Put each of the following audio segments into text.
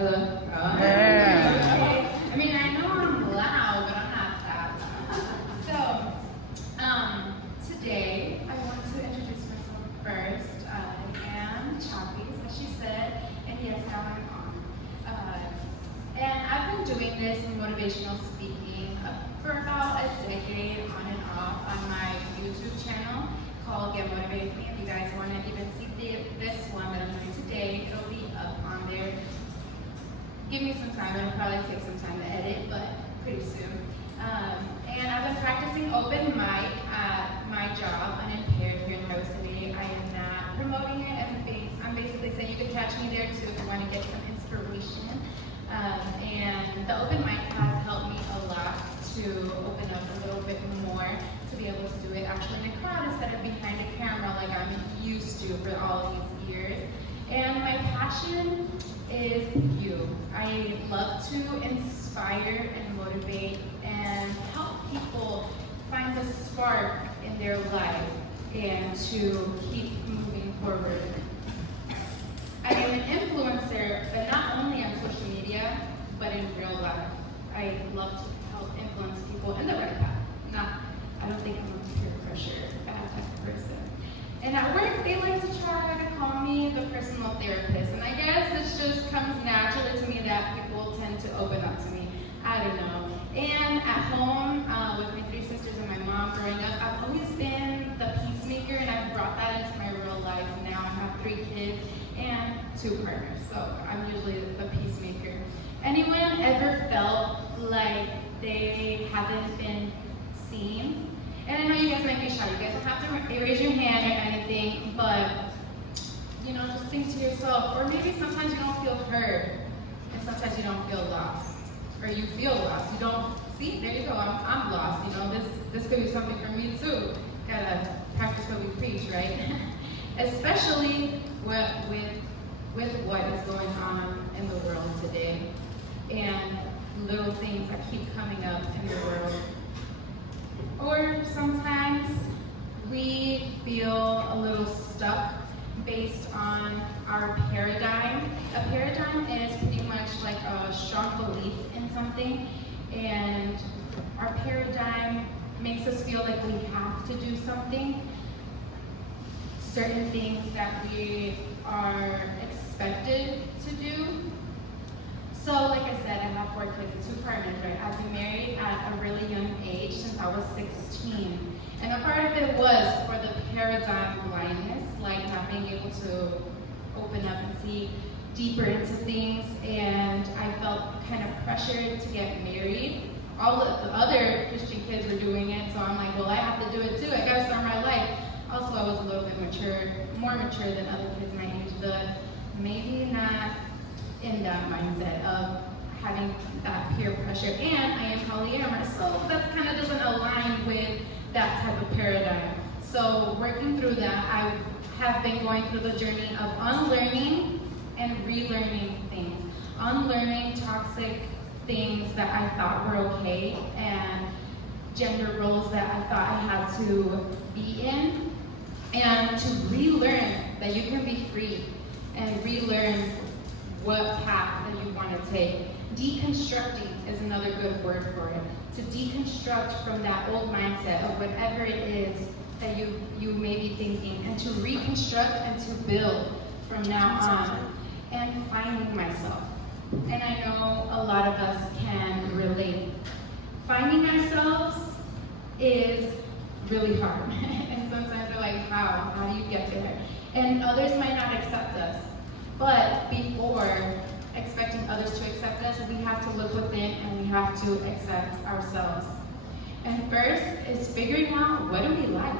Hello? Yeah. I mean, I know I'm loud, but I'm not that loud. So, today, I want to introduce myself first. I am Chapis, as she said, and yes, now I'm on. And I've been doing this in motivational speaking for about a decade, on and off, on my YouTube channel called GMWM. If you guys want to even see this one that I'm doing today, it'll be up on there. Give me some time, it'll probably take some time to edit, but pretty soon. And I've been practicing open mic at my job, Unimpaired, here in Iowa City. I am not promoting it, I'm basically saying you can catch me there too if you want to get some inspiration. And the open mic has helped me a lot to open up a little bit more, to be able to do it actually in a crowd instead of behind a camera like I'm used to for all these years. And my passion is you. I love to inspire and motivate and help people find the spark in their life and to keep moving forward. I am an influencer, but not only on social media, but in real life. I love to help influence people in the right path. I don't think I'm a peer pressure type of person. And at work, they like to try to call me the personal therapist. And I guess this just comes naturally to me that people tend to open up to me. I don't know. And at home, with my three sisters and my mom growing up, I've always been the peacemaker, and I've brought that into my real life. Now I have 3 kids and 2 partners, so I'm usually the peacemaker. Anyone ever felt like they haven't been seen? And I know you guys might be shy, you guys don't have to raise your hand or anything, but you know, just think to yourself, or maybe sometimes you don't feel heard, and sometimes you don't feel lost, or you feel lost. You don't, see, there you go, I'm lost, you know, this could be something for me too. Gotta practice what we preach, right? Especially with what is going on in the world today, and little things that keep coming up in the world. Or sometimes we feel a little stuck based on our paradigm. A paradigm is pretty much like a strong belief in something, and our paradigm makes us feel like we have to do something, certain things that we are expected to do. So, like I said, I have 4 kids and 2 partners, right? I've been married at a really young age, since I was 16. And a part of it was for the paradigm blindness, like not being able to open up and see deeper into things. And I felt kind of pressured to get married. All of the other Christian kids were doing it, so I'm like, well, I have to do it too. I gotta start my life. Also, I was a little bit more mature than other kids my age, but maybe not in that mindset of having that peer pressure. And I am polyamorous, so that kind of doesn't align with that type of paradigm. So working through that, I have been going through the journey of unlearning and relearning things. Unlearning toxic things that I thought were okay, and gender roles that I thought I had to be in, and to relearn that you can be free and relearn what path that you want to take. Deconstructing is another good word for it. To deconstruct from that old mindset of whatever it is that you may be thinking, and to reconstruct and to build from now on, and finding myself. And I know a lot of us can relate. Finding ourselves is really hard. And sometimes we're like, how do you get there? And others might not accept us. But before expecting others to accept us, we have to look within, and we have to accept ourselves. And first is figuring out, what do we like?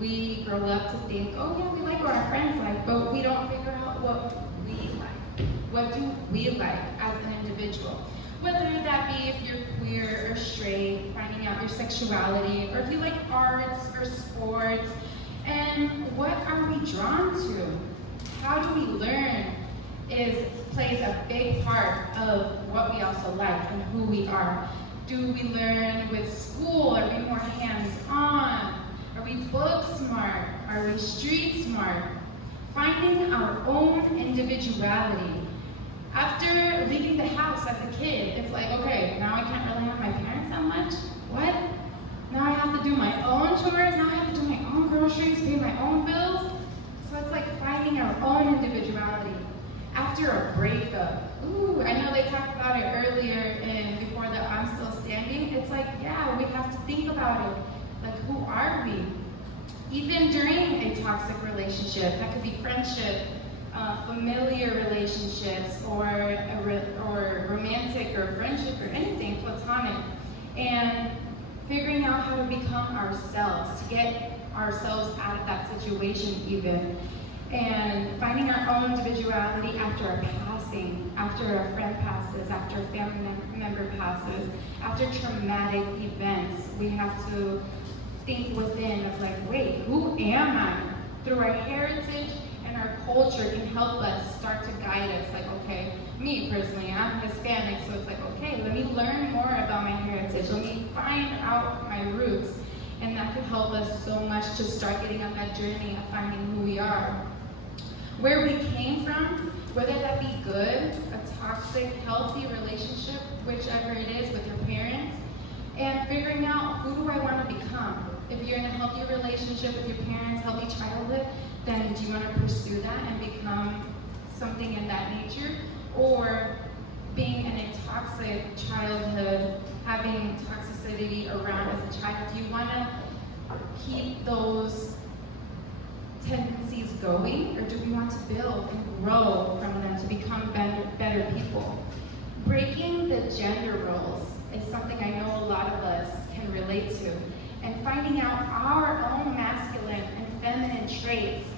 We grow up to think, oh yeah, we like what our friends like, but we don't figure out what we like. What do we like as an individual? Whether that be if you're queer or straight, finding out your sexuality, or if you like arts or sports, and what are we drawn to? How do we learn plays a big part of what we also like and who we are. Do we learn with school? Are we more hands-on? Are we book smart? Are we street smart? Finding our own individuality. After ooh, I know they talked about it earlier and before the I'm still standing. It's like, yeah, we have to think about it. Like, who are we? Even during a toxic relationship, that could be friendship, familiar relationships, or romantic or friendship or anything, platonic. And figuring out how to become ourselves, to get ourselves out of that situation even. And finding our own individuality after our passing, after a friend passes, after a family member passes, after traumatic events. We have to think within of like, wait, who am I? Through our heritage and our culture can help us start to guide us. Like, okay, me personally, I'm Hispanic, so it's like, okay, let me learn more about my heritage. Let me find out my roots. And that could help us so much to start getting on that journey of finding who we are. Where we came from, whether that be good, a toxic, healthy relationship, whichever it is with your parents, and figuring out who do I want to become. If you're in a healthy relationship with your parents, healthy childhood, then do you want to pursue that and become something in that nature? Or being in a toxic childhood, having toxicity around as a child, do you want to keep those tendencies going, or do we want to build and grow from them to become better people? Breaking the gender roles is something I know a lot of us can relate to, and finding out our own masculine and feminine traits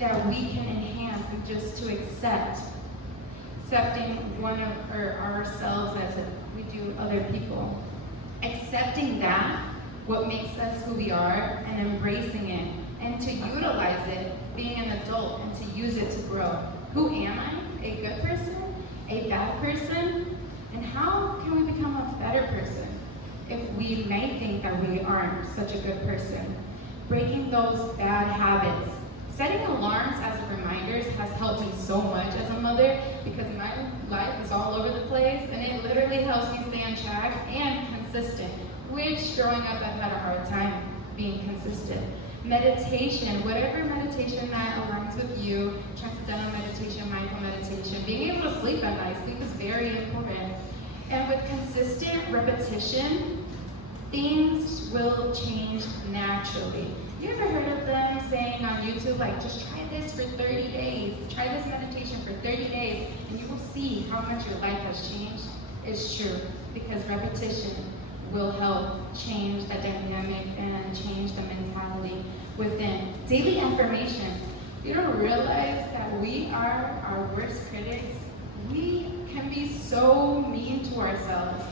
that we can enhance and just to accepting one of ourselves as we do other people. Accepting that, what makes us who we are, and embracing it, and to utilize it, being an adult, and to use it to grow. Who am I? A good person? A bad person? And how can we become a better person if we may think that we aren't such a good person? Breaking those bad habits. Setting alarms as reminders has helped me so much as a mother, because my life is all over the place, and it literally helps me stay on track and consistent, which growing up I've had a hard time being consistent. Meditation, whatever meditation that aligns with you, transcendental meditation, mindful meditation, being able to sleep at night. Sleep is very important. And with consistent repetition, things will change naturally. You ever heard of them saying on YouTube, like, just try this for 30 days, try this meditation for 30 days, and you will see how much your life has changed? It's true, because repetition will help change the dynamic and change the mentality within. Daily affirmation. You don't realize that we are our worst critics. We can be so mean to ourselves,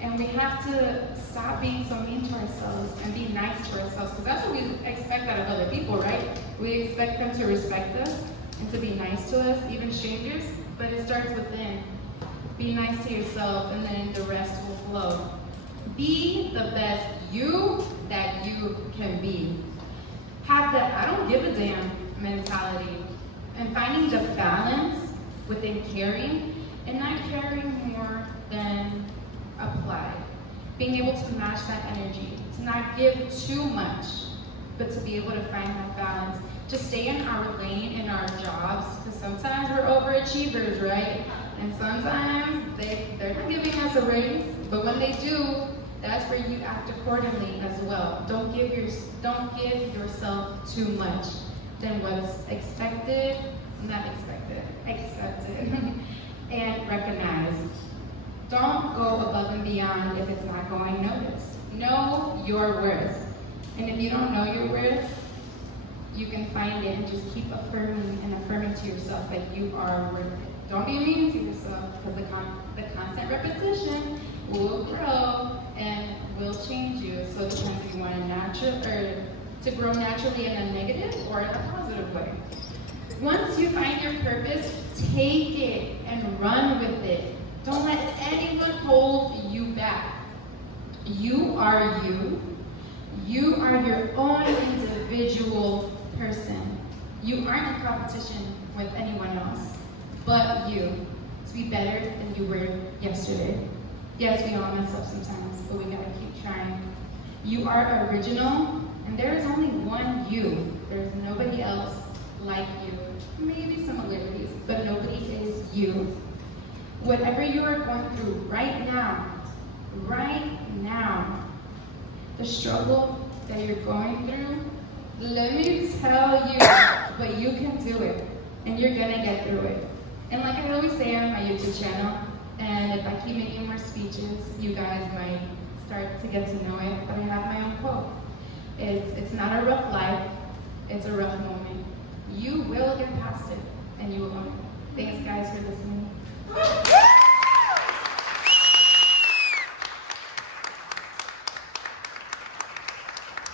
and we have to stop being so mean to ourselves and be nice to ourselves, because that's what we expect out of other people, right? We expect them to respect us and to be nice to us, even strangers, but it starts within. Be nice to yourself, and then the rest will flow. Be the best you that you can be. Have that I don't give a damn mentality, and finding the balance within caring and not caring more than apply. Being able to match that energy, to not give too much, but to be able to find that balance, to stay in our lane in our jobs, because sometimes we're overachievers, right? And sometimes they're not giving us a raise, but when they do, that's where you act accordingly as well. Don't give yourself too much than what's expected, accepted, and recognized. Don't go above and beyond if it's not going noticed. Know your worth. And if you don't know your worth, you can find it and just keep affirming to yourself that you are worth it. Don't be mean to yourself, because the constant repetition will grow and will change you. So it depends if you want to grow naturally in a negative or in a positive way. Once you find your purpose, take it and run with it. Don't let anyone hold you back. You are you. You are your own individual person. You aren't in competition with anyone else but you, to be better than you were yesterday. Yes, we all mess up sometimes, but we gotta keep trying. You are original, and there is only one you. There's nobody else like you. Maybe similarities, but nobody is you. whatever you are going through right now, the struggle that you're going through, let me tell you, but you can do it, and you're gonna get through it. And like I always say on my YouTube channel, and if I keep making more speeches, you guys might start to get to know it, but I have my own quote. It's not a rough life, it's a rough moment. You will get past it.